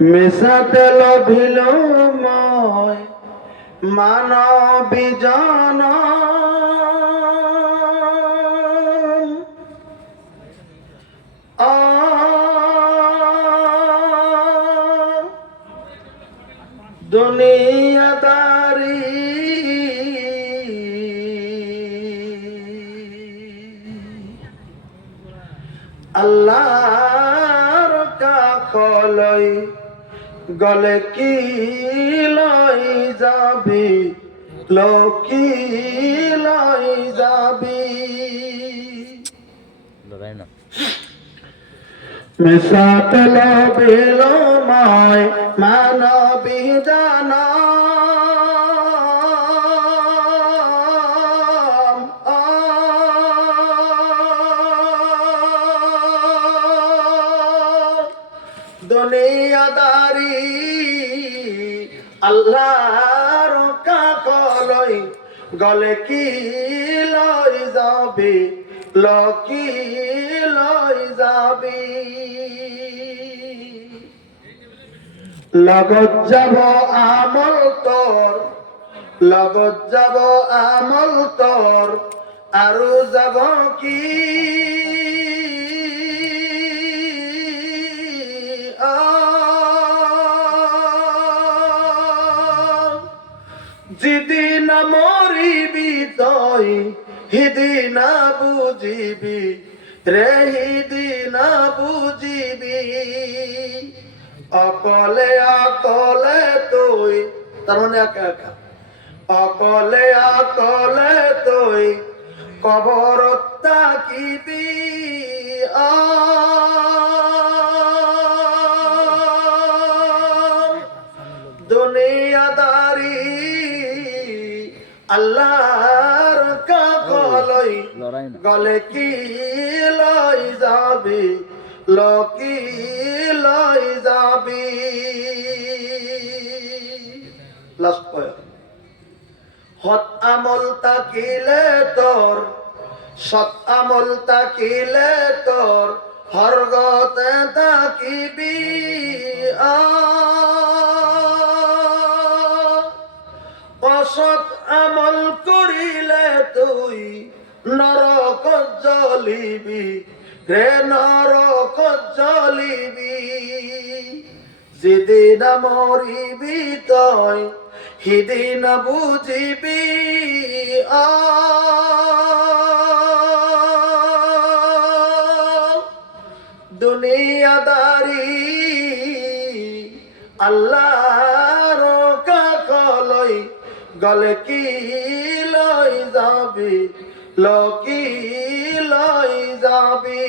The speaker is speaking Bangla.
মিশাতে লভিল ময় মানবী জন দুনিয়াদারি আল্লাহর কাকলই গলে কি লই যাবি লকি লই যাবি মিশাতে লবিল মায় মানবী জানা দুনিয়াদারি আল্লাহর কাকলই গলে কি লই যাবি লকি লই যাবি লগত যাব আমল তোর লগত যাব আমল তোর আৰু যাব কি যেদিন মরিবি তই হিদিন বুঝিবি রে হিদিন বুঝিবি অকলে অকলে তুই তার মানে একা একা অকলে অকলে তুই কবর তাকিবি দুনিয়াদারি আল্লাহর কাকলই গলে কি লই যাবি লকি লই যাবি লাস্ট পয়েন্ট হত আমল তাকিলে তোর সৎ আমল তাকিলে তোর হরগতে তাকিবি অসৎ আমল করিলে তুই নরক জ্বলিবি রে নরক জ্বলিবি যেদিন মরিবি তই হিদিন বুঝিবি দুনিয়াদারি আল্লাহর কাকলই গলে কি লই যাবি লকি লই যাবি